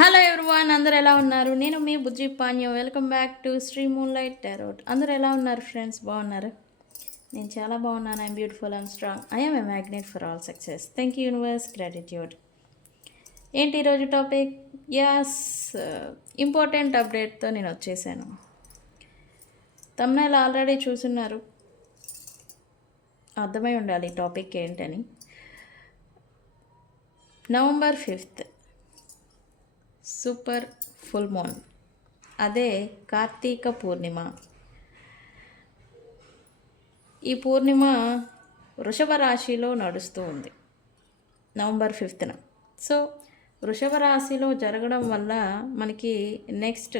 Hello everyone, అందరూ ఎలా ఉన్నారు? నేను మీ Bujji Panyo. Welcome back to Sri Moonlight Tarot. అందరూ ఎలా ఉన్నారు ఫ్రెండ్స్? బాగున్నారు? నేను చాలా బాగున్నాను. I'm beautiful and strong. I'm a magnet for all success. Thank you universe, gratitude. ఏంటి ఈరోజు టాపిక్? యాస్, ఇంపార్టెంట్ అప్డేట్తో నేను వచ్చేసాను. తమ్నైల్ ఆల్రెడీ చూస్తున్నారు, అర్థమై ఉండాలి టాపిక్ ఏంటని. November 5th super full moon, అదే కార్తీక పూర్ణిమ. ఈ పూర్ణిమ వృషభ రాశిలో నడుస్తూ ఉంది నవంబర్ 5th. సో వృషభ రాశిలో జరగడం వల్ల మనకి నెక్స్ట్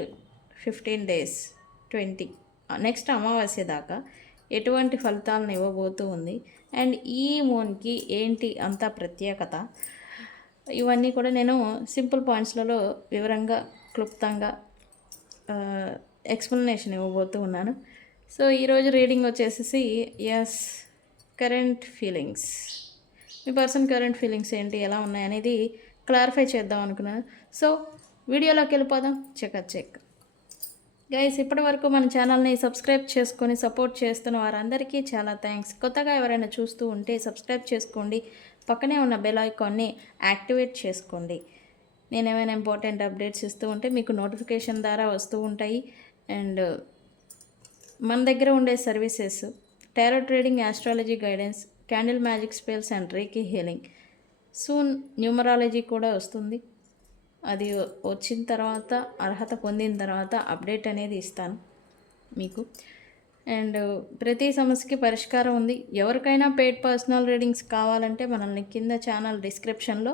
15 days 20 నెక్స్ట్ అమావాస్య దాకా ఎటువంటి ఫలితాలను ఇవ్వబోతూ ఉంది. అండ్ ఈ మూన్కి ఏంటి అంత ప్రత్యేకత, ఇవన్నీ కూడా నేను సింపుల్ పాయింట్స్లలో వివరంగా క్లుప్తంగా ఎక్స్ప్లెనేషన్ ఇవ్వబోతూ ఉన్నాను. సో ఈరోజు రీడింగ్ వచ్చేసి ఎస్, కరెంట్ ఫీలింగ్స్, మీ పర్సన్ కరెంట్ ఫీలింగ్స్ ఏంటి, ఎలా ఉన్నాయి అనేది క్లారిఫై చేద్దాం అనుకున్నాను. సో వీడియోలోకి వెళ్ళిపోదాం. చెక్ గైస్, ఇప్పటి వరకు మన ఛానల్ని సబ్స్క్రైబ్ చేసుకొని సపోర్ట్ చేస్తున్న వారందరికీ చాలా థ్యాంక్స్. కొత్తగా ఎవరైనా చూస్తూ ఉంటే సబ్స్క్రైబ్ చేసుకోండి, పక్కనే ఉన్న బెల్ ఐకాన్ని యాక్టివేట్ చేసుకోండి. నేను ఏమైనా ఇంపార్టెంట్ అప్డేట్స్ ఇస్తూ ఉంటే మీకు నోటిఫికేషన్ ద్వారా వస్తూ ఉంటాయి. అండ్ మన దగ్గర ఉండే services tarot trading, astrology guidance, candle magic spells and reiki healing. Soon numerology కూడా వస్తుంది. అది వచ్చిన తర్వాత, అర్హత పొందిన తర్వాత అప్డేట్ అనేది ఇస్తాను మీకు. అండ్ ప్రతి సమస్యకి పరిష్కారం ఉంది. ఎవరికైనా పెయిడ్ పర్సనల్ రీడింగ్స్ కావాలంటే మనల్ని కింద ఛానల్ డిస్క్రిప్షన్లో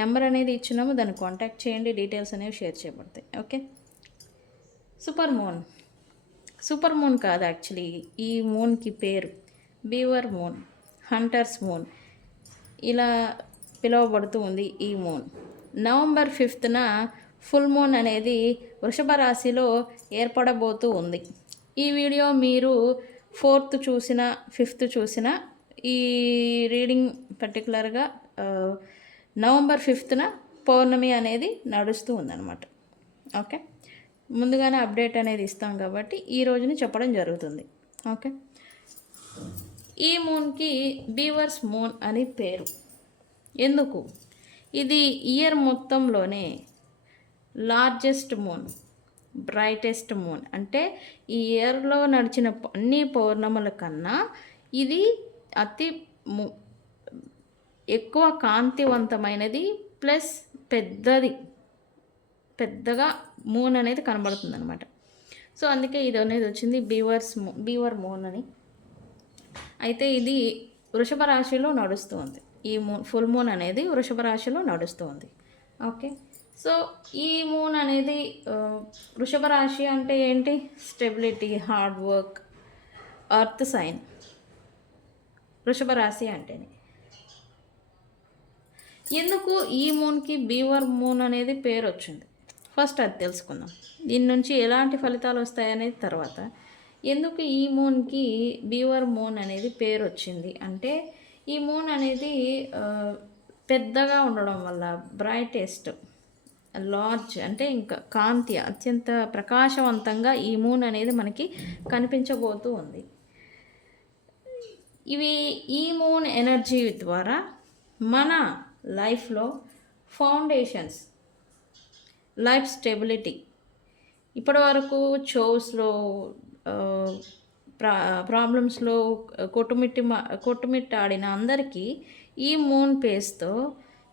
నెంబర్ అనేది ఇచ్చినాము, దాన్ని కాంటాక్ట్ చేయండి. డీటెయిల్స్ అనేవి షేర్ చేయబడతాయి. ఓకే. సూపర్ మూన్ కాదు యాక్చువల్లీ, ఈ మూన్కి పేరు బీవర్ మూన్, హంటర్స్ మూన్, ఇలా పిలువబడుతూ ఉంది ఈ moon. November 5th full moon అనేది వృషభ రాశిలో ఏర్పడబోతూ ఉంది. ఈ వీడియో మీరు 4th చూసిన 5th చూసిన, ఈ రీడింగ్ పర్టికులర్గా నవంబర్ 5th పౌర్ణమి అనేది నడుస్తూ ఉందన్నమాట. ఓకే, ముందుగానే అప్డేట్ అనేది ఇస్తాం కాబట్టి ఈ రోజుని చెప్పడం జరుగుతుంది. ఓకే, ఈ మూన్కి బీవర్స్ మూన్ అని పేరు. ఎందుకు? ఇది ఇయర్ మొత్తంలోనే లార్జెస్ట్ మూన్, బ్రైటెస్ట్ మూన్. అంటే ఈ ఇయర్లో నడిచిన అన్ని పౌర్ణముల కన్నా ఇది అతి ఎక్కువ కాంతివంతమైనది, ప్లస్ పెద్దగా మూన్ అనేది కనబడుతుంది అనమాట. సో అందుకే ఇది అనేది వచ్చింది బీవర్ మూన్ అని. అయితే ఇది వృషభ రాశిలో నడుస్తుంది. ఈ ఫుల్ మూన్ అనేది వృషభ రాశిలో నడుస్తుంది. ఓకే, సో ఈ మూన్ అనేది వృషభ రాశి అంటే ఏంటి? Stability, hard work, earth sign వృషభ రాశి అంటేనే. ఎందుకు ఈ మూన్కి బీవర్ మూన్ అనేది పేరు వచ్చింది, ఫస్ట్ అది తెలుసుకుందాం. దీని నుంచి ఎలాంటి ఫలితాలు వస్తాయనేది తర్వాత. ఎందుకు ఈ మూన్కి బీవర్ మూన్ అనేది పేరు వచ్చింది అంటే, ఈ మూన్ అనేది పెద్దగా ఉండడం వల్ల, బ్రైటెస్ట్, లార్జ్ అంటే ఇంకా కాంతి, అత్యంత ప్రకాశవంతంగా ఈ మూన్ అనేది మనకి కనిపించబోతూ ఉంది. ఈ మూన్ ఎనర్జీ ద్వారా మన లైఫ్లో ఫౌండేషన్స్, లైఫ్ స్టెబిలిటీ, ఇప్పటి వరకు చోవ్స్లో ప్రాబ్లమ్స్లో కొట్టుమిట్టాడిన అందరికీ ఈ మూన్ పేస్తో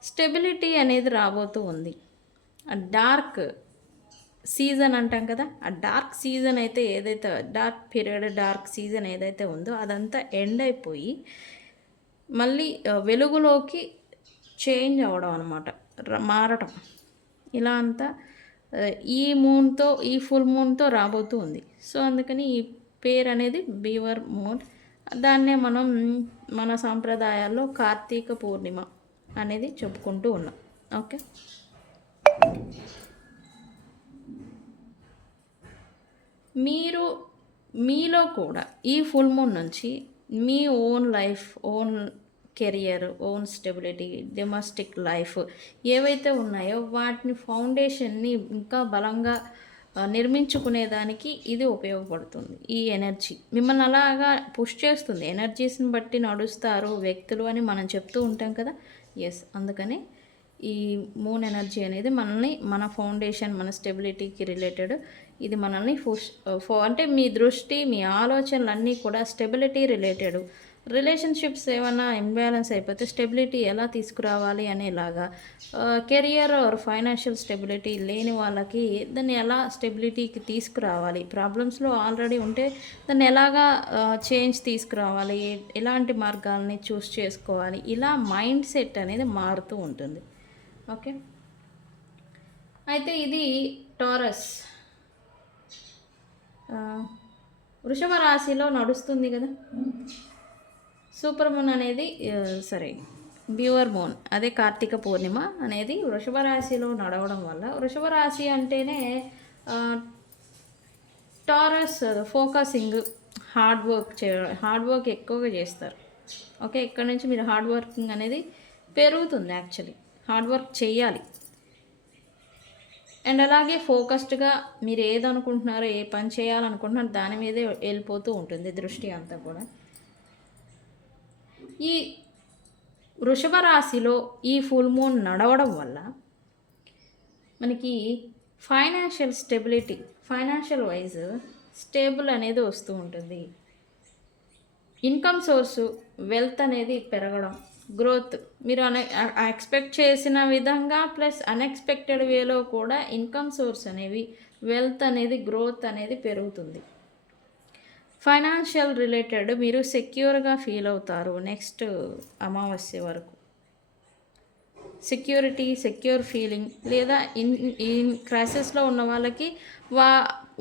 స్టెబిలిటీ అనేది రాబోతూ ఉంది. డార్క్ సీజన్ అంటాం కదా, ఆ డార్క్ సీజన్ అయితే ఏదైతే డార్క్ పీరియడ్, డార్క్ సీజన్ ఏదైతే ఉందో అదంతా ఎండ్ అయిపోయి మళ్ళీ వెలుగులోకి చేంజ్ అవ్వడం అనమాట, మారటం. ఇలా అంతా ఈ మూన్తో, ఈ ఫుల్ మూన్తో రాబోతూ ఉంది. సో అందుకని ఈ పేరు అనేది బీవర్ మూన్. దాన్నే మనం మన సాంప్రదాయాల్లో కార్తీక పూర్ణిమ అనేది చెప్పుకుంటూ ఉన్నాం. ఓకే, మీలో కూడా ఈ ఫుల్ మూన్ నుంచి మీ own life, own career, own stability, domestic life ఏవైతే ఉన్నాయో వాటిని ఫౌండేషన్‌ని ఇంకా బలంగా నిర్మించుకునేదానికి ఇది ఉపయోగపడుతుంది. ఈ ఎనర్జీ మిమ్మల్ని అలాగా పుష్ చేస్తుంది. ఎనర్జీస్‌ని బట్టి నడుస్తారు వ్యక్తులు అని మనం చెప్తూ ఉంటాం కదా! యెస్. అందుకని ఈ మూన్ ఎనర్జీ అనేది మనల్ని మన ఫౌండేషన్, మన స్టెబిలిటీకి రిలేటెడ్. ఇది మనల్ని అంటే మీ దృష్టి, మీ ఆలోచనలన్నీ కూడా స్టెబిలిటీ రిలేటెడ్. రిలేషన్షిప్స్ ఏమన్నా ఇంబ్యాలెన్స్ అయిపోతే స్టెబిలిటీ ఎలా తీసుకురావాలి అనేలాగా, కెరియర్ ఆర్ ఫైనాన్షియల్ స్టెబిలిటీ లేని వాళ్ళకి దాన్ని ఎలా స్టెబిలిటీకి తీసుకురావాలి, ప్రాబ్లమ్స్లో ఆల్రెడీ ఉంటే దాన్ని ఎలాగా చేంజ్ తీసుకురావాలి, ఎలాంటి మార్గాల్ని చూస్ చేసుకోవాలి, ఇలా మైండ్ సెట్ అనేది మారుతూ ఉంటుంది. ఓకే. అయితే ఇది టారస్ వృషభ రాశిలో నడుస్తుంది కదా. సూపర్ మూన్ అనేది బ్యూవర్ మూన్, అదే కార్తీక పూర్ణిమ అనేది వృషభ రాశిలో నడవడం వల్ల, వృషభ రాశి అంటేనే టారస్ ఫోకసింగ్, హార్డ్ వర్క్ ఎక్కువగా చేస్తారు. ఓకే. ఇక్కడ నుంచి మీరు హార్డ్ వర్కింగ్ అనేది పెరుగుతుంది. యాక్చువల్లీ హార్డ్ వర్క్ చేయాలి. అండ్ అలాగే ఫోకస్డ్గా మీరు ఏదనుకుంటున్నారో, ఏ పని చేయాలనుకుంటున్నారో దాని మీదే వెళ్ళిపోతూ ఉంటుంది దృష్టి అంతా కూడా. ఈ వృషభ రాశిలో ఈ ఫుల్ మూన్ నడవడం వల్ల మనకి financial stability, financial wise stable అనేది వస్తూ ఉంటుంది. ఇన్కమ్ సోర్సు, వెల్త్ అనేది పెరగడం, గ్రోత్, మీరు ఎక్స్పెక్ట్ చేసిన విధంగా ప్లస్ అన్ఎక్స్పెక్టెడ్ వేలో కూడా ఇన్కమ్ సోర్స్ అనేవి, వెల్త్ అనేది, గ్రోత్ అనేది పెరుగుతుంది. ఫైనాన్షియల్ రిలేటెడ్ మీరు సెక్యూర్గా ఫీల్ అవుతారు నెక్స్ట్ అమావాస్య వరకు. సెక్యూర్ ఫీలింగ్, లేదా ఇన్ క్రైసిస్లో ఉన్న వాళ్ళకి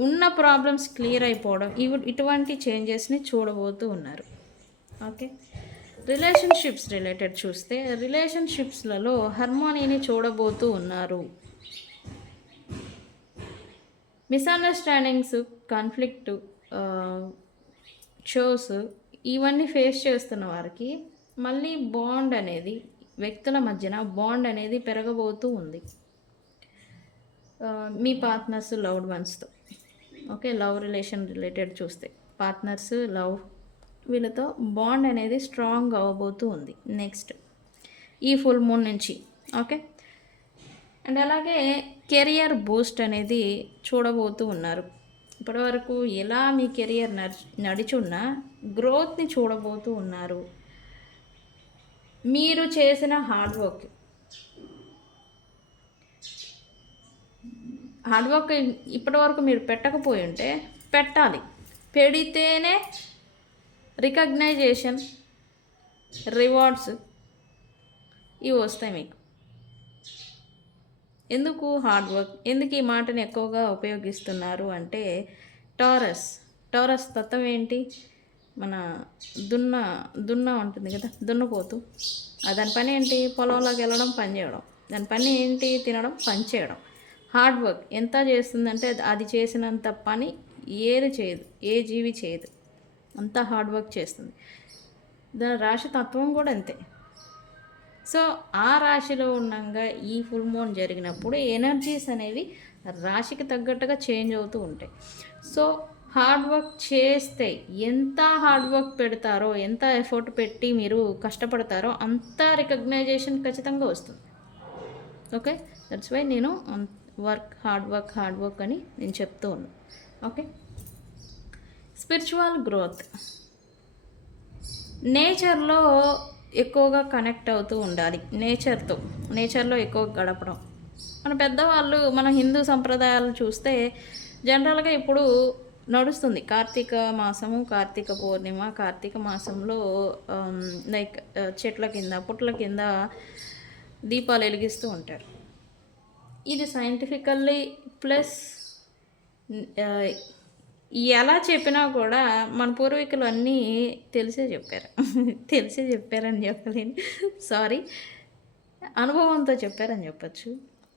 ఉన్న ప్రాబ్లమ్స్ క్లియర్ అయిపోవడం, ఇటువంటి చేంజెస్ని చూడబోతూ ఉన్నారు. ఓకే. రిలేషన్షిప్స్ రిలేటెడ్ చూస్తే రిలేషన్షిప్స్లలో హార్మోనీని చూడబోతూ ఉన్నారు. మిస్అండర్స్టాండింగ్స్, కాన్ఫ్లిక్ట్, షోస్ ఇవన్నీ ఫేస్ చేస్తున్న వారికి మళ్ళీ బాండ్ అనేది, వ్యక్తుల మధ్యన బాండ్ అనేది పెరగబోతూ ఉంది. మీ పార్ట్నర్స్, లవ్డ్ వన్స్తో. ఓకే. లవ్ రిలేషన్ రిలేటెడ్ చూస్తే పార్ట్నర్స్, లవ్, వీళ్ళతో బాండ్ అనేది స్ట్రాంగ్ అవ్వబోతూ ఉంది నెక్స్ట్ ఈ ఫుల్ మూన్ నుంచి. ఓకే. అండ్ అలాగే కెరియర్ బూస్ట్ అనేది చూడబోతూ ఉన్నారు. ఇప్పటివరకు ఎలా మీ కెరియర్ నడిచున్నా గ్రోత్ని చూడబోతూ ఉన్నారు. మీరు చేసిన హార్డ్ వర్క్ ఇప్పటివరకు మీరు పెట్టకపోయి ఉంటే పెట్టాలి. పెడితేనే రికగ్నైజేషన్, రివార్డ్స్ ఇవి వస్తాయి మీకు. ఎందుకు హార్డ్ వర్క్, ఎందుకు ఈ మాటని ఎక్కువగా ఉపయోగిస్తున్నారు అంటే టారస్ తత్వం ఏంటి? మన దున్న ఉంటుంది కదా, దున్నపోతు. దాని పని ఏంటి? పొలంలోకి వెళ్ళడం, పని చేయడం. దాని పని ఏంటి? తినడం, పని చేయడం. హార్డ్ వర్క్ ఎంత చేస్తుందంటే అది చేసినంత పని ఏది చేయదు, ఏ జీవి చేయదు. అంతా హార్డ్ వర్క్ చేస్తుంది. దాని రాశి తత్వం కూడా అంతే. సో ఆ రాశిలో ఉండగా ఈ ఫుల్ మూన్ జరిగినప్పుడు ఎనర్జీస్ అనేవి రాశికి తగ్గట్టుగా చేంజ్ అవుతూ ఉంటాయి. సో హార్డ్ వర్క్ చేస్తే ఎంత హార్డ్ వర్క్ పెడతారో, ఎంత ఎఫర్ట్ పెట్టి మీరు కష్టపడతారో అంత రికగ్నైజేషన్ ఖచ్చితంగా వస్తుంది. ఓకే. దట్స్ వై నేను హార్డ్ వర్క్ అని నేను చెప్తూ ఉన్నాను. ఓకే. స్పిరిచువల్ గ్రోత్, నేచర్లో ఎక్కువగా కనెక్ట్ అవుతూ ఉండాలి. నేచర్లో ఎక్కువ గడపడం. మన పెద్దవాళ్ళు, మన హిందూ సంప్రదాయాలు చూస్తే జనరల్గా ఇప్పుడు నడుస్తుంది కార్తీక మాసము, కార్తీక పూర్ణిమ. కార్తీక మాసంలో లైక్ చెట్ల కింద, పుట్ల కింద దీపాలు వెలిగిస్తూ ఉంటారు. ఇది సైంటిఫికల్లీ ప్లస్ ఎలా చెప్పినా కూడా మన పూర్వీకులు అన్నీ తెలిసే చెప్పారని చెప్పలేను, సారీ, అనుభవంతో చెప్పారని చెప్పచ్చు.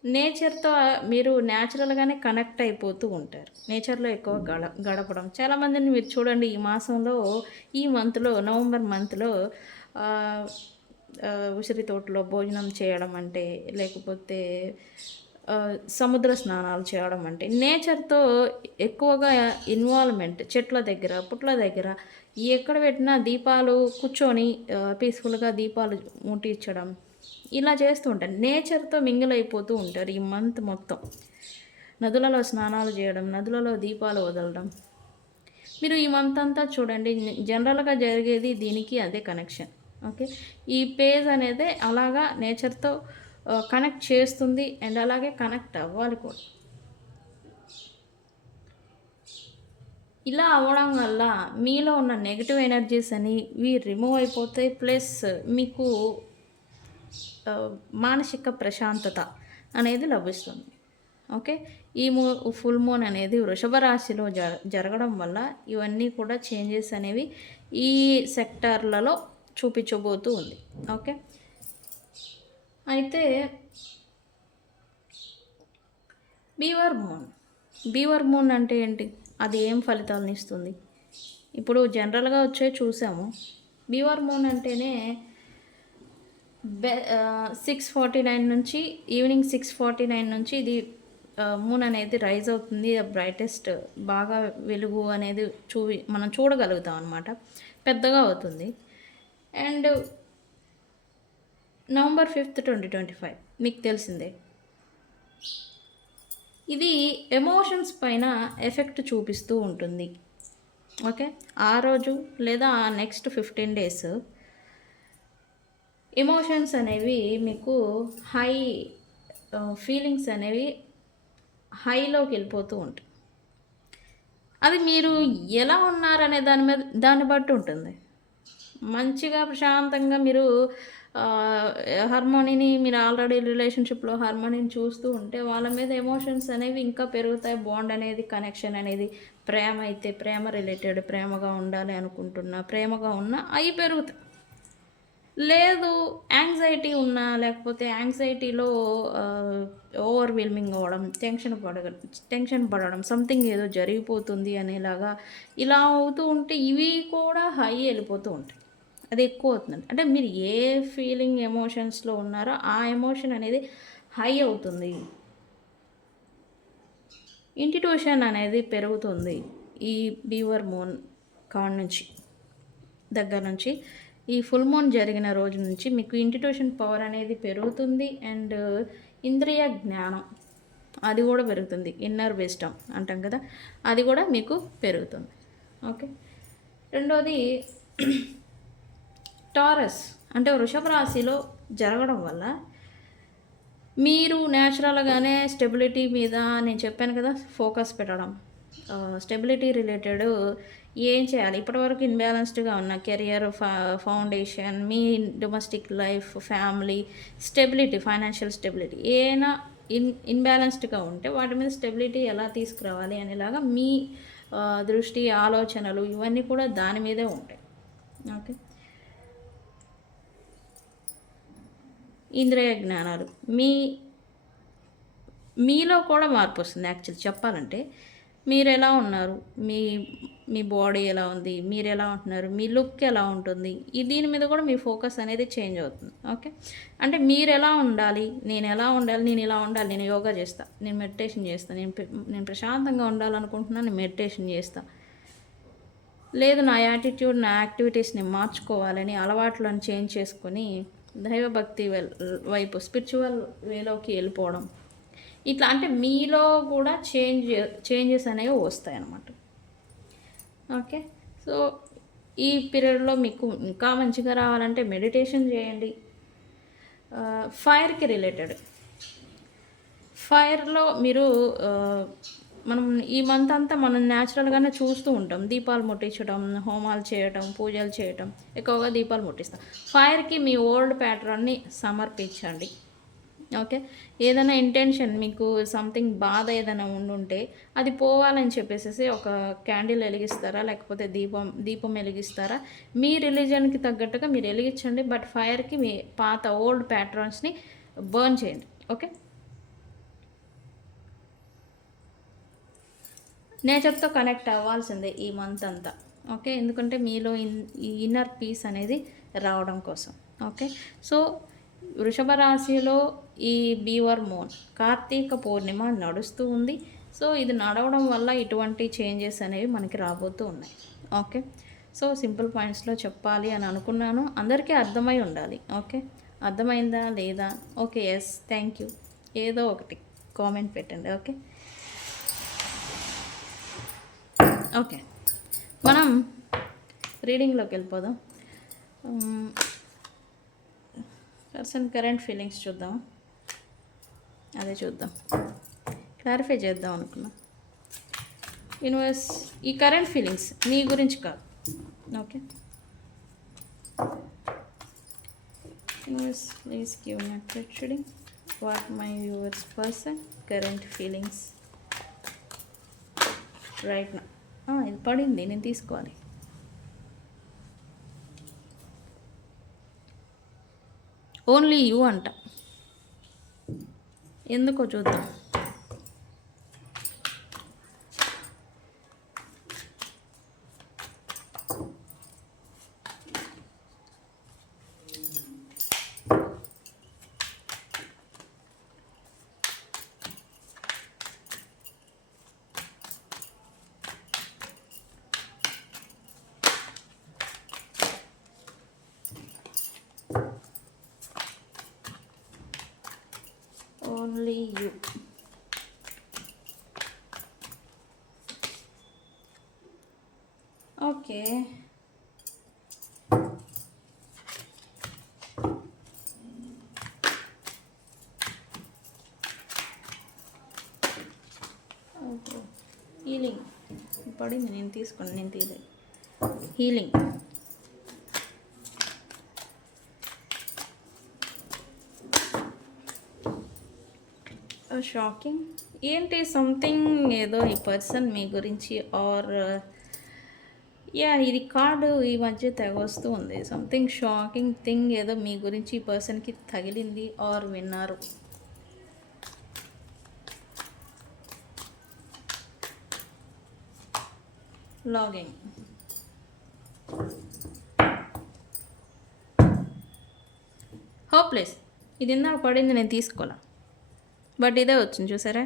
నేచర్తో మీరు న్యాచురల్గానే కనెక్ట్ అయిపోతూ ఉంటారు. నేచర్లో ఎక్కువ గడపడం. చాలామందిని మీరు చూడండి ఈ మంత్లో, నవంబర్ మంత్లో ఉసిరి తోటలో భోజనం చేయడం అంటే, లేకపోతే సముద్ర స్నానాలు చేయడం అంటే, నేచర్‌తో ఎక్కువగా ఇన్వాల్వ్‌మెంట్ చెట్ల దగ్గర, పుట్ల దగ్గర ఎక్కడ పెట్టినా దీపాలు కూర్చొని పీస్‌ఫుల్‌గా దీపాలు ముట్టించడం, ఇలా చేస్తూ ఉంటారు. నేచర్‌తో మింగిల్ అయిపోతూ ఉంటారు ఈ మంత్ మొత్తం. నదులలో స్నానాలు చేయడం, నదులలో దీపాలు వదలడం. మీరు ఈ మంత్ అంతా చూడండి జనరల్‌గా జరిగేది దీనికి అదే కనెక్షన్. ఓకే. ఈ పేజ్ అనేది అలాగా నేచర్‌తో కనెక్ట్ చేస్తుంది అండ్ అలాగే కనెక్ట్ అవ్వాలి కూడా. ఇలా అవ్వడం వల్ల మీలో ఉన్న నెగెటివ్ ఎనర్జీస్ అనేవి రిమూవ్ అయిపోతాయి. ప్లస్ మీకు మానసిక ప్రశాంతత అనేది లభిస్తుంది. ఓకే. ఈ ఫుల్ మూన్ అనేది వృషభ రాశిలో జరగడం వల్ల ఇవన్నీ కూడా చేంజెస్ అనేవి ఈ సెక్టార్లలో చూపించబోతూ ఉంది. ఓకే. అయితే బీవర్ మూన్ అంటే ఏంటి? అది ఏం ఫలితాలను ఇస్తుంది? ఇప్పుడు జనరల్గా వచ్చే చూసాము. బీవర్ మూన్ అంటేనే 6:49 నుంచి ఈవినింగ్ 6:49 నుంచి ఇది మూన్ అనేది రైజ్ అవుతుంది. బ్రైటెస్ట్ బాగా వెలుగు అనేది మనం చూడగలుగుతాం అనమాట. పెద్దగా అవుతుంది. అండ్ November 5th, 2025 మీకు తెలిసిందే. ఇది ఎమోషన్స్ పైన ఎఫెక్ట్ చూపిస్తూ ఉంటుంది. ఓకే. ఆ రోజు లేదా నెక్స్ట్ 15 డేస్ ఎమోషన్స్ అనేవి మీకు ఫీలింగ్స్ అనేవి హైలోకి వెళ్ళిపోతూ ఉంటాయి. అది మీరు ఎలా ఉన్నారనే దాన్ని బట్టి ఉంటుంది. మంచిగా ప్రశాంతంగా మీరు హార్మోనీని మీరు ఆల్రెడీ రిలేషన్షిప్లో హార్మోనీని చూస్తూ ఉంటే వాళ్ళ మీద ఎమోషన్స్ అనేవి ఇంకా పెరుగుతాయి. బాండ్ అనేది, కనెక్షన్ అనేది, ప్రేమ అయితే ప్రేమ రిలేటెడ్, ప్రేమగా ఉండాలి అనుకుంటున్నా, ప్రేమగా ఉన్నా అవి పెరుగుతాయి. లేదు యాంగ్జైటీ ఉన్నా, లేకపోతే యాంగ్జైటీలో ఓవర్‌వెల్మింగ్ అవ్వడం, టెన్షన్ పడడం, సంథింగ్ ఏదో జరిగిపోతుంది అనేలాగా ఇలా అవుతూ ఉంటే ఇవి కూడా హై వెళ్ళిపోతూ ఉంటాయి. అది ఎక్కువ అవుతుందండి. అంటే మీరు ఏ ఫీలింగ్ ఎమోషన్స్లో ఉన్నారో ఆ ఎమోషన్ అనేది హై అవుతుంది. ఇంట్యూషన్ అనేది పెరుగుతుంది ఈ బీవర్ మూన్ దగ్గర నుంచి. ఈ ఫుల్ మూన్ జరిగిన రోజు నుంచి మీకు ఇంట్యూషన్ పవర్ అనేది పెరుగుతుంది. అండ్ ఇంద్రియ జ్ఞానం అది కూడా పెరుగుతుంది. ఇన్నర్ విజ్డమ్ అంటాం కదా, అది కూడా మీకు పెరుగుతుంది. ఓకే. రెండోది టారస్ అంటే వృషభ రాశిలో జరగడం వల్ల మీరు న్యాచురల్గానే స్టెబిలిటీ మీద నేను చెప్పాను కదా ఫోకస్ పెట్టడం, స్టెబిలిటీ రిలేటెడ్ ఏం చేయాలి, ఇప్పటివరకు ఇన్బ్యాలెన్స్డ్గా ఉన్న కెరియర్, ఫౌండేషన్, మీ domestic life, family stability, financial stability ఏమైనా ఇన్బ్యాలెన్స్డ్గా ఉంటే వాటి మీద స్టెబిలిటీ ఎలా తీసుకురావాలి అనేలాగా మీ దృష్టి, ఆలోచనలు ఇవన్నీ కూడా దాని మీదే ఉంటాయి. ఓకే. ఇంద్రియ జ్ఞానాలు మీలో కూడా మార్పు వస్తుంది. యాక్చువల్లీ చెప్పాలంటే మీరు ఎలా ఉన్నారు, మీ బాడీ ఎలా ఉంది, మీరు ఎలా ఉంటున్నారు, మీ లుక్ ఎలా ఉంటుంది, దీని మీద కూడా మీ ఫోకస్ అనేది చేంజ్ అవుతుంది. ఓకే. అంటే మీరు ఎలా ఉండాలి, నేను ఎలా ఉండాలి, నేను ఇలా ఉండాలి, నేను యోగా చేస్తాను, నేను మెడిటేషన్ చేస్తాను, నేను ప్రశాంతంగా ఉండాలనుకుంటున్నాను, నేను మెడిటేషన్ చేస్తాను. లేదు నా యాటిట్యూడ్, నా యాక్టివిటీస్ని మార్చుకోవాలని అలవాట్లను చేంజ్ చేసుకొని దైవభక్తి వైపు స్పిరిచువల్ వేలోకి వెళ్ళిపోవడం, ఇట్లా అంటే మీలో కూడా చేంజెస్ అనేవి వస్తాయి అన్నమాట. ఓకే. సో ఈ పీరియడ్లో మీకు ఇంకా మంచిగా రావాలంటే మెడిటేషన్ చేయండి. ఫైర్కి రిలేటెడ్ ఫైర్లో మీరు మనం ఈ మంత్ అంతా మనం న్యాచురల్గానే చూస్తూ ఉంటాం. దీపాలు ముట్టించడం, హోమాలు చేయటం, పూజలు చేయటం, ఎక్కువగా దీపాలు ముట్టిస్తాం. ఫైర్కి మీ ఓల్డ్ ప్యాటర్న్ని సమర్పించండి. ఓకే. ఏదైనా ఇంటెన్షన్ మీకు సంథింగ్ బాధ ఏదైనా ఉండుంటే అది పోవాలని చెప్పేసి ఒక క్యాండిల్ వెలిగిస్తారా, లేకపోతే దీపం వెలిగిస్తారా, మీ రిలీజన్కి తగ్గట్టుగా మీరు వెలిగించండి. బట్ ఫైర్కి మీ పాత ఓల్డ్ ప్యాటర్న్స్ని బర్న్ చేయండి. ఓకే. నేచర్తో కనెక్ట్ అవ్వాల్సిందే ఈ మంత్ అంతా. ఓకే. ఎందుకంటే మీలో ఈ ఇన్నర్ పీస్ అనేది రావడం కోసం. ఓకే. సో వృషభ రాశిలో ఈ బీవర్ మూన్ కార్తీక పూర్ణిమ నడుస్తూ ఉంది. సో ఇది నడవడం వల్ల ఇటువంటి చేంజెస్ అనేవి మనకి రాబోతూ ఉన్నాయి. ఓకే. సో సింపుల్ పాయింట్స్లో చెప్పాలి అని అనుకున్నాను. అందరికీ అర్థమై ఉండాలి. ఓకే. అర్థమైందా లేదా? ఓకే. Yes, thank you. ఏదో ఒకటి కామెంట్ పెట్టండి. ఓకే. ఓకే, మనం రీడింగ్లోకి వెళ్ళిపోదాం. పర్సన్ కరెంట్ ఫీలింగ్స్ చూద్దాం. అదే చూద్దాం, క్లారిఫై చేద్దాం అనుకున్నాం. యూనివర్స్, ఈ కరెంట్ ఫీలింగ్స్ మీ గురించి కాదు. Okay. Universe please give me accurate reading what my viewers person current feelings right నా. ఇది పడింది, నేను తీసుకోవాలి. ఓన్లీ యూ అంట, ఎందుకో చూద్దాం. Only you. ఓకే. హీలింగ్ పడింది, నేను తీసుకోండి, నేను తీయలేదు. హీలింగ్. షాకింగ్ ఏంటి? సంథింగ్ ఏదో ఈ పర్సన్ మీ గురించి ఆర్ ఇది కార్డు ఈ మధ్య తెగొస్తూ ఉంది. సంథింగ్ షాకింగ్ థింగ్ ఏదో మీ గురించి ఈ పర్సన్కి తగిలింది ఆర్ విన్నారు. లాగింగ్. హోప్లెస్. ఇది ఇందాక పడింది, నేను తీసుకోవాలా, బట్ ఇదే వచ్చింది చూసారా.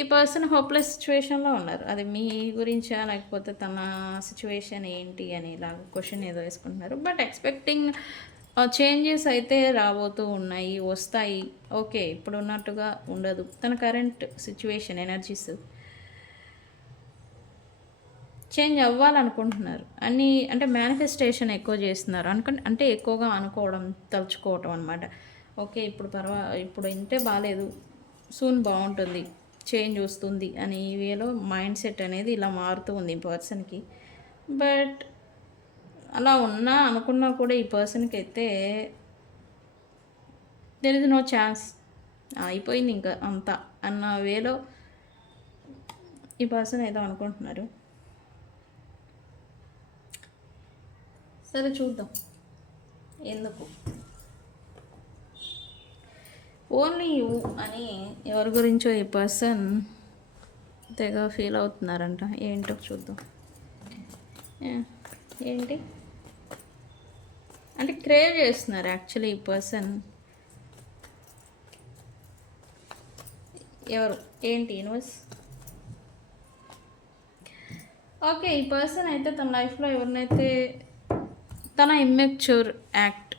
ఈ పర్సన్ హోప్లెస్ సిచ్యువేషన్లో ఉన్నారు. అది మీ గురించా లేకపోతే తన సిచ్యువేషన్ ఏంటి అని ఇలాగ క్వశ్చన్ ఏదో వేసుకుంటున్నారు. బట్ ఎక్స్పెక్టింగ్ చేంజెస్ అయితే రాబోతూ ఉన్నాయి, వస్తాయి. ఓకే, ఇప్పుడు ఉన్నట్టుగా ఉండదు. తన కరెంట్ సిచ్యువేషన్ ఎనర్జీస్ చేంజ్ అవ్వాలనుకుంటున్నారు. అన్నీ అంటే మేనిఫెస్టేషన్ ఎక్కువ చేస్తున్నారు. అంటే ఎక్కువగా అనుకోవడం, తలుచుకోవటం అనమాట. ఓకే, ఇప్పుడు ఇంతే బాగాలేదు, సూన్ బాగుంటుంది, చేంజ్ వస్తుంది అని వేలో మైండ్ సెట్ అనేది ఇలా మారుతూ ఉంది ఈ పర్సన్కి. బట్ అలా అనుకున్నా కూడా ఈ పర్సన్కి అయితే దెర్ ఇస్ నో ఛాన్స్, అయిపోయింది ఇంకా అంతా అన్న వేలో ఈ పర్సన్ ఏదో అనుకుంటున్నారు. సరే చూద్దాం ఎందుకు. ఓన్లీ యూ అని ఎవరి గురించో ఈ పర్సన్ తెగ ఫీల్ అవుతున్నారంట. ఏంటో చూద్దాం. ఏంటి అంటే క్రేవ్ చేస్తున్నారు యాక్చువల్లీ ఈ పర్సన్. ఎవరు ఏంటి యూనివర్స్? ఓకే, ఈ పర్సన్ అయితే తన లైఫ్లో ఎవరినైతే తన ఇమ్మెచ్యూర్ యాక్ట్,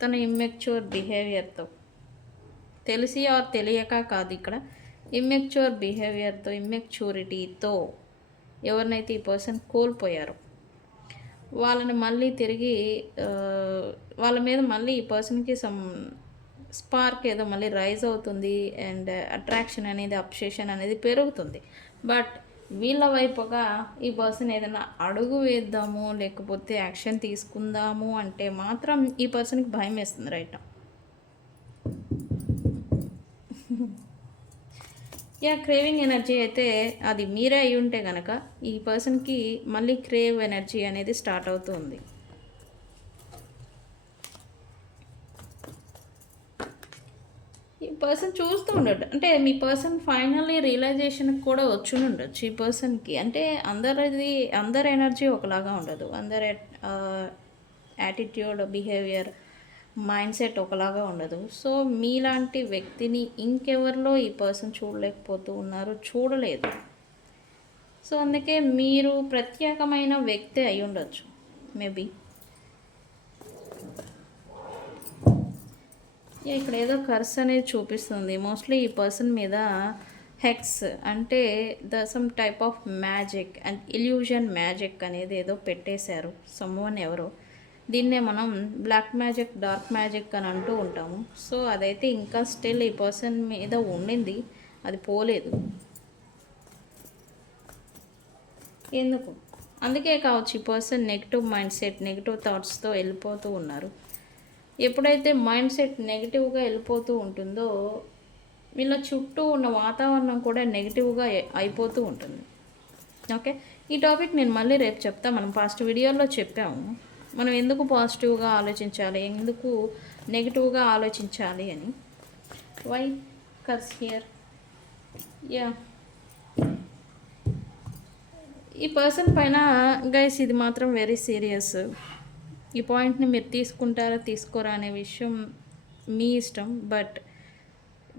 తన ఇమ్మెచ్యూర్ బిహేవియర్తో, తెలిసి ఆర్ తెలియక కాదు, ఇక్కడ ఇమ్మెచ్యూర్ బిహేవియర్తో, ఇమ్మెచ్యూరిటీతో ఎవరినైతే ఈ పర్సన్ కోల్పోయారో వాళ్ళని మళ్ళీ తిరిగి వాళ్ళ మీద మళ్ళీ ఈ పర్సన్కి సమ్ స్పార్క్ ఏదో మళ్ళీ రైజ్ అవుతుంది. అండ్ అట్రాక్షన్ అనేది, అప్సెషన్ అనేది పెరుగుతుంది. బట్ వీళ్ళ వైపుగా ఈ పర్సన్ ఏదైనా అడుగు వేద్దాము లేకపోతే యాక్షన్ తీసుకుందాము అంటే మాత్రం ఈ పర్సన్కి భయం వేస్తుంది. రైట్, క్రేవింగ్ ఎనర్జీ అయితే అది మీరే అయి ఉంటే కనుక ఈ పర్సన్కి మళ్ళీ క్రేవ్ ఎనర్జీ అనేది స్టార్ట్ అవుతుంది. ఈ పర్సన్ చూస్తూ ఉండడు, అంటే మీ పర్సన్ ఫైనల్లీ రియలైజేషన్కి కూడా వచ్చి ఉండొచ్చు ఈ పర్సన్కి. అంటే అందరి ఎనర్జీ ఒకలాగా ఉండదు, అందరి యాటిట్యూడ్, బిహేవియర్, మైండ్ సెట్ ఒకలాగా ఉండదు. సో మీలాంటి వ్యక్తిని ఇంకెవరిలో ఈ పర్సన్ చూడలేకపోతూ ఉన్నారు, చూడలేదు. సో అందుకే మీరు ప్రత్యేకమైన వ్యక్తి అయి ఉండొచ్చు మేబీ. ఇక్కడ ఏదో కర్స్ అనేది చూపిస్తుంది. మోస్ట్లీ ఈ పర్సన్ మీద హెక్స్ అంటే some type of magic and illusion magic అనేది ఏదో పెట్టేశారు సమ్వన్ ఎవరో. దీన్నే మనం బ్లాక్ మ్యాజిక్, డార్క్ మ్యాజిక్ అని అంటూ ఉంటాము. సో అదైతే ఇంకా స్టిల్ ఈ పర్సన్ మీద ఉండింది, అది పోలేదు. ఎందుకు? అందుకే కావచ్చు ఈ person negative mindset, negative థాట్స్తో వెళ్ళిపోతూ ఉన్నారు. ఎప్పుడైతే మైండ్ సెట్ నెగిటివ్గా వెళ్ళిపోతూ ఉంటుందో వీళ్ళ చుట్టూ ఉన్న వాతావరణం కూడా నెగిటివ్గా అయిపోతూ ఉంటుంది. ఓకే, ఈ టాపిక్ నేను మళ్ళీ రేపు చెప్తా. మనం పాస్ట్ వీడియోలో చెప్పాము మనం ఎందుకు పాజిటివ్గా ఆలోచించాలి, ఎందుకు నెగిటివ్గా ఆలోచించాలి అని. Why curse here? యా, ఈ పర్సన్ పైన గైస్ ఇది మాత్రం వెరీ సీరియస్. ఈ పాయింట్ని మీరు తీసుకుంటారా తీసుకోరా అనే విషయం మీ ఇష్టం, బట్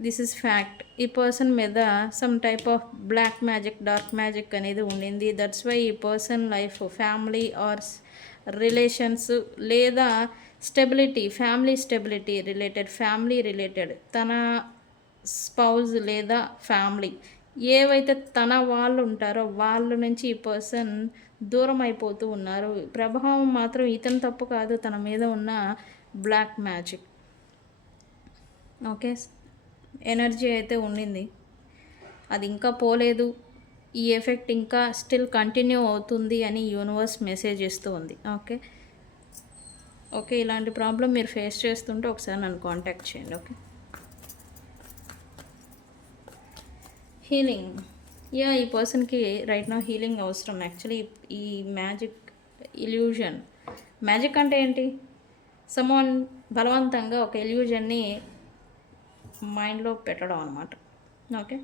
దిస్ ఇస్ ఫ్యాక్ట్. ఈ పర్సన్ మీద some type of black magic, dark magic అనేది ఉండింది. దట్స్ వై ఈ person life, family or relations లేదా stability, family stability related, family related, తన స్పౌజ్ లేదా ఫ్యామిలీ ఏవైతే తన వాళ్ళు ఉంటారో వాళ్ళ నుంచి ఈ పర్సన్ దూరం అయిపోతూ ఉన్నారు. ప్రభావం మాత్రం ఇతని తప్పు కాదు, తన మీద ఉన్న బ్లాక్ మ్యాజిక్. ఓకే, ఎనర్జీ అయితే ఉండింది, అది ఇంకా పోలేదు. ఈ ఎఫెక్ట్ ఇంకా స్టిల్ కంటిన్యూ అవుతుంది అని యూనివర్స్ మెసేజ్ ఇస్తూ ఉంది. ఓకే ఓకే, ఇలాంటి ప్రాబ్లం మీరు ఫేస్ చేస్తుంటే ఒకసారి నన్ను కాంటాక్ట్ చేయండి. Okay, healing. యా, ఈ పర్సన్కి రైట్ నౌ హీలింగ్ అవసరం. యాక్చువల్లీ ఈ మ్యాజిక్, ఇల్యూజన్, మ్యాజిక్ అంటే ఏంటి? సమ్వన్ బలవంతంగా ఒక ఇల్యూజన్ని మైండ్లో పెట్టడం అనమాట. ఓకే,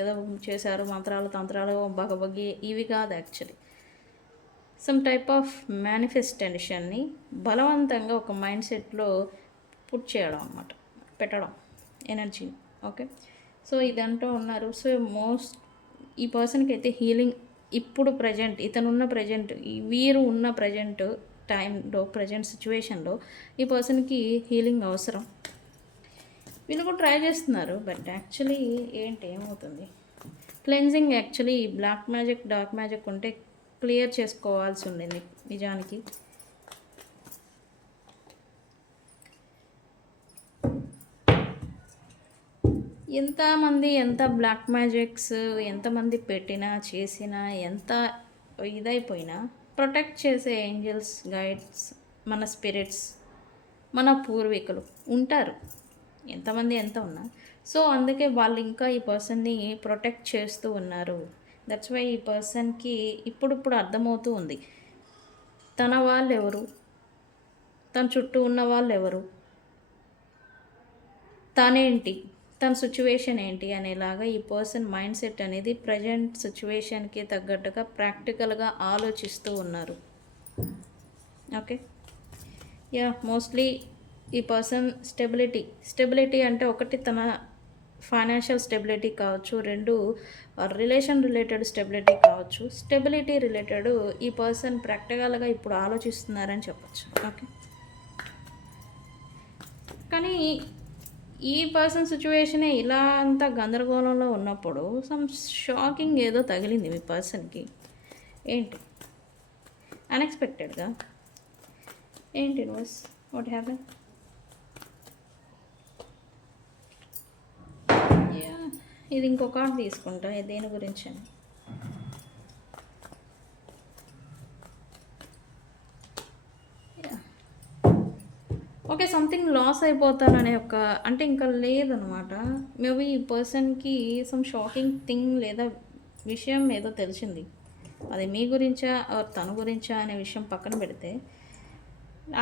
ఏదో చేశారు, మంత్రాలు, తంత్రాలు, బగబగి ఇవి కాదు. యాక్చువల్లీ సమ్ టైప్ ఆఫ్ మేనిఫెస్టేషన్ని బలవంతంగా ఒక మైండ్ సెట్లో పుట్ చేయడం అనమాట, పెట్టడం ఎనర్జీని. ఓకే, సో ఇదంటూ ఉన్నారు. సో ఈ పర్సన్కి అయితే హీలింగ్ ఇప్పుడు ప్రజెంట్, ఇతనున్న ప్రజెంట్, వీరు ఉన్న ప్రజెంట్ టైంలో, ప్రజెంట్ సిచ్యువేషన్లో ఈ పర్సన్కి హీలింగ్ అవసరం. వీళ్ళు కూడా ట్రై చేస్తున్నారు, బట్ యాక్చువల్లీ ఏమవుతుంది? Cleansing. Actually black magic, dark magic ఉంటే క్లియర్ చేసుకోవాల్సి ఉండింది నిజానికి. ఎంతమంది ఎంత బ్లాక్ మ్యాజిక్స్ ఎంతమంది పెట్టినా, చేసినా, ఎంత ఇదైపోయినా ప్రొటెక్ట్ చేసే ఏంజల్స్, గైడ్స్, మన స్పిరిట్స్, మన పూర్వీకులు ఉంటారు, ఎంతమంది ఎంత ఉన్నా. సో అందుకే వాళ్ళు ఇంకా ఈ పర్సన్ని ప్రొటెక్ట్ చేస్తూ ఉన్నారు. దట్స్ వై ఈ పర్సన్కి ఇప్పుడు అర్థమవుతూ ఉంది తన వాళ్ళు ఎవరు, తన చుట్టూ ఉన్న వాళ్ళు ఎవరు, తనేంటి, తన సిచ్యువేషన్ ఏంటి అనేలాగా ఈ పర్సన్ మైండ్ సెట్ అనేది ప్రజెంట్ సిచ్యువేషన్కి తగ్గట్టుగా ప్రాక్టికల్గా ఆలోచిస్తూ ఉన్నారు. ఓకే, యా, మోస్ట్లీ ఈ పర్సన్ స్టెబిలిటీ అంటే ఒకటి తన ఫైనాన్షియల్ స్టెబిలిటీ కావచ్చు, రెండు రిలేషన్ రిలేటెడ్ స్టెబిలిటీ కావచ్చు. స్టెబిలిటీ రిలేటెడ్ ఈ పర్సన్ ప్రాక్టికల్గా ఇప్పుడు ఆలోచిస్తున్నారని చెప్పచ్చు. ఓకే, కానీ ఈ పర్సన్ సిచ్యువేషనే ఇలా అంతా గందరగోళంలో ఉన్నప్పుడు సమ్ షాకింగ్ ఏదో తగిలింది మీ పర్సన్కి. ఏంటి? అన్ఎక్స్పెక్టెడ్గా ఏంటి? What happen? ఇది ఇంకో కార్డ్ తీసుకుంటా, దేని గురించి అని. ఓకే, సంథింగ్ లాస్ అయిపోతాననే ఒక అంటే ఇంకా లేదనమాట. మేబీ ఈ పర్సన్కి సమ్ షాకింగ్ థింగ్ లేదా విషయం ఏదో తెలిసింది. అది మీ గురించా తన గురించా అనే విషయం పక్కన పెడితే,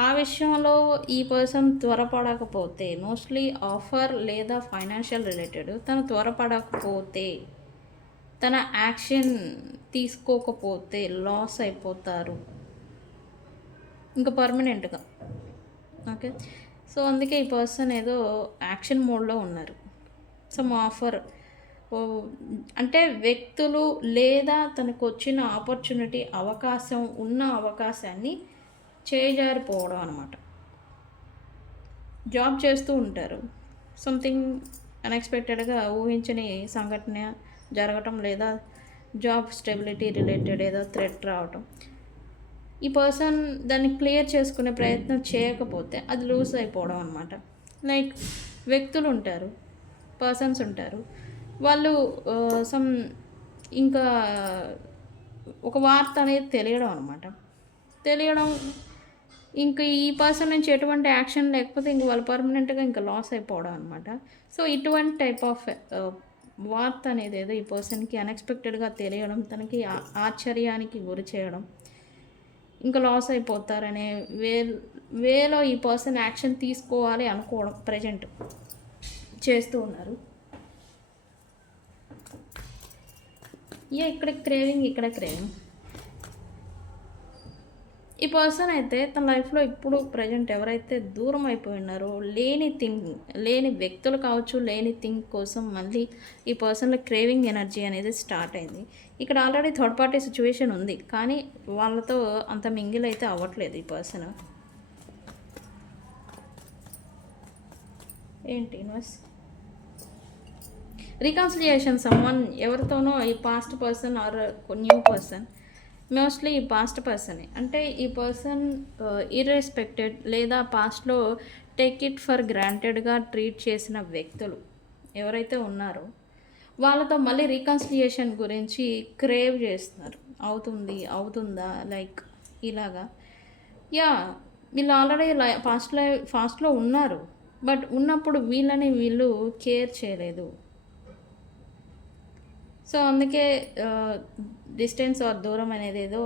ఆ విషయంలో ఈ పర్సన్ త్వరపడకపోతే, మోస్ట్లీ ఆఫర్ లేదా ఫైనాన్షియల్ రిలేటెడ్, తను త్వరపడకపోతే, తన యాక్షన్ తీసుకోకపోతే లాస్ అయిపోతారు ఇంకా పర్మనెంట్గా. ఓకే, సో అందుకే ఈ పర్సన్ ఏదో యాక్షన్ మోడ్లో ఉన్నారు. సమ్ ఆఫర్ అంటే వ్యక్తులు లేదా తనకు వచ్చిన ఆపర్చునిటీ అవకాశం ఉన్న అవకాశాన్ని చేజారిపోవడం అనమాట. జాబ్ చేస్తూ ఉంటారు, సంథింగ్ అన్ఎక్స్పెక్టెడ్గా ఊహించని సంఘటన జరగటం లేదా జాబ్ స్టెబిలిటీ రిలేటెడ్ ఏదో థ్రెట్ రావటం, ఈ పర్సన్ దాన్ని క్లియర్ చేసుకునే ప్రయత్నం చేయకపోతే అది లూజ్ అయిపోవడం అనమాట. లైక్ వ్యక్తులు ఉంటారు, పర్సన్స్ ఉంటారు, వాళ్ళు సమ్ ఇంకా ఒక వార్త అనేది తెలియడం అనమాట. తెలియడం ఇంక ఈ పర్సన్ నుంచి ఎటువంటి యాక్షన్ లేకపోతే ఇంక వాళ్ళు పర్మనెంట్గా ఇంకా లాస్ అయిపోవడం అనమాట. సో ఇటువంటి టైప్ ఆఫ్ వార్త అనేది ఏదో ఈ పర్సన్కి అన్ఎక్స్పెక్టెడ్గా తెలియడం, తనకి ఆశ్చర్యానికి గురి చేయడం, ఇంకా లాస్ అయిపోతారనే వేలో ఈ పర్సన్ యాక్షన్ తీసుకోవాలి అనుకోవడం ప్రజెంట్ చేస్తూ ఉన్నారు. ఇక్కడ క్రేవింగ్. ఈ పర్సన్ అయితే తన లైఫ్లో ఇప్పుడు ప్రజెంట్ ఎవరైతే దూరం అయిపోయి ఉన్నారో, లేని వ్యక్తులు కావచ్చు, లేని థింగ్ కోసం మళ్ళీ ఈ పర్సన్లో క్రేవింగ్ ఎనర్జీ అనేది స్టార్ట్ అయింది. ఇక్కడ ఆల్రెడీ థర్డ్ పార్టీ సిచ్యువేషన్ ఉంది, కానీ వాళ్ళతో అంత మింగిల్ అయితే అవ్వట్లేదు ఈ పర్సన్. ఏంటి యూనివర్స్? రీకన్సిలియేషన్ సమ్వన్ ఎవరితోనో, ఈ past person are new person, mostly ఈ పాస్ట్ పర్సనే. అంటే ఈ పర్సన్ ఇర్రెస్పెక్టెడ్ లేదా పాస్ట్లో టేక్ ఇట్ ఫర్ గ్రాంటెడ్గా ట్రీట్ చేసిన వ్యక్తులు ఎవరైతే ఉన్నారో వాళ్ళతో మళ్ళీ రీకన్సిలియేషన్ గురించి క్రేవ్ చేస్తున్నారు. అవుతుందా లైక్ ఇలాగా. వీళ్ళు ఆల్రెడీ పాస్ట్లో ఉన్నారు, బట్ ఉన్నప్పుడు వీళ్ళు కేర్ చేయలేదు. సో అందుకే డిస్టెన్స్ ఆర్ దూరం అనేది ఏదో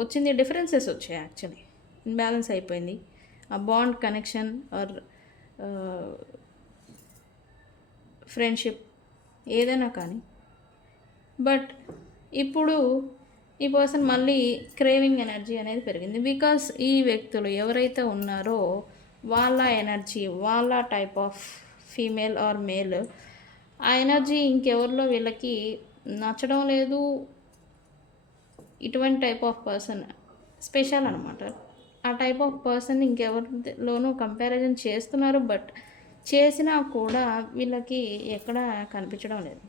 వచ్చింది, డిఫరెన్సెస్ వచ్చాయి, యాక్చువల్లీ ఇన్బ్యాలెన్స్ అయిపోయింది ఆ బాండ్, కనెక్షన్ ఆర్ ఫ్రెండ్షిప్ ఏదైనా కానీ. బట్ ఇప్పుడు ఈ పర్సన్ మళ్ళీ క్రేవింగ్ ఎనర్జీ అనేది పెరిగింది. బికాస్ ఈ వ్యక్తులు ఎవరైతే ఉన్నారో వాళ్ళ ఎనర్జీ, వాళ్ళ type of female or male, ఆ ఎనర్జీ ఇంకెవరిలో వీళ్ళకి నచ్చడం లేదు. ఇటువంటి టైప్ ఆఫ్ పర్సన్ స్పెషల్ అనమాట. ఆ టైప్ ఆఫ్ పర్సన్ ఇంకెవరిలోనూ కంపారిజన్ చేస్తున్నారు, బట్ చేసినా కూడా వీళ్ళకి ఎక్కడ కనిపించడం లేదు.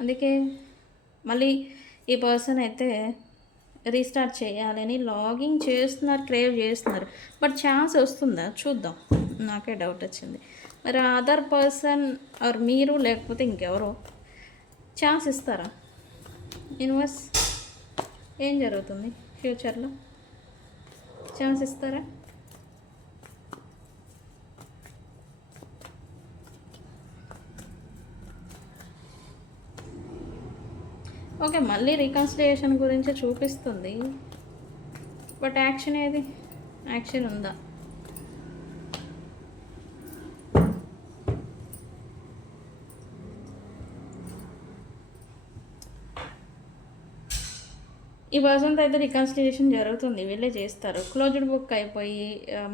అందుకే మళ్ళీ ఈ పర్సన్ అయితే రీస్టార్ట్ చేయాలని లాగింగ్ చేస్తున్నారు, క్రేవ్ చేస్తున్నారు. బట్ ఛాన్స్ వస్తుందా చూద్దాం, నాకే డౌట్ వచ్చింది. మరి అదర్ పర్సన్ ఆర్ మీరు లేకపోతే ఇంకెవరో ఛాన్స్ ఇస్తారా? యూనివర్స్ ఏం జరుగుతుంది ఫ్యూచర్లో? ఛాన్స్ ఇస్తారా? ఓకే, మళ్ళీ రీకన్సిలియేషన్ గురించి చూపిస్తుంది, బట్ యాక్షన్ ఏది? యాక్షన్ ఉందా? ఈ పర్సన్తో అయితే రికన్సిలియేషన్ జరుగుతుంది, వీళ్ళే చేస్తారు. క్లోజ్డ్ బుక్ అయిపోయి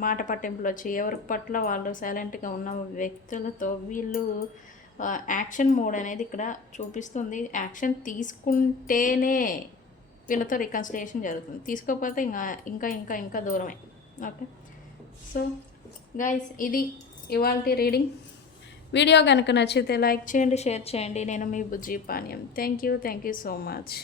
మాట పట్టింపులు వచ్చి ఎవరి పట్ల వాళ్ళు సైలెంట్గా ఉన్న వ్యక్తులతో వీళ్ళు యాక్షన్ మోడ్ అనేది ఇక్కడ చూపిస్తుంది. యాక్షన్ తీసుకుంటేనే వీళ్ళతో రికన్సిలియేషన్ జరుగుతుంది, తీసుకోకపోతే ఇంకా ఇంకా ఇంకా దూరమే. ఓకే, సో గైస్ ఇది ఇవాల్టి రీడింగ్. వీడియో కనుక నచ్చితే లైక్ చేయండి, షేర్ చేయండి. నేను మీ బుజ్జి పానీయం. Thank you so much.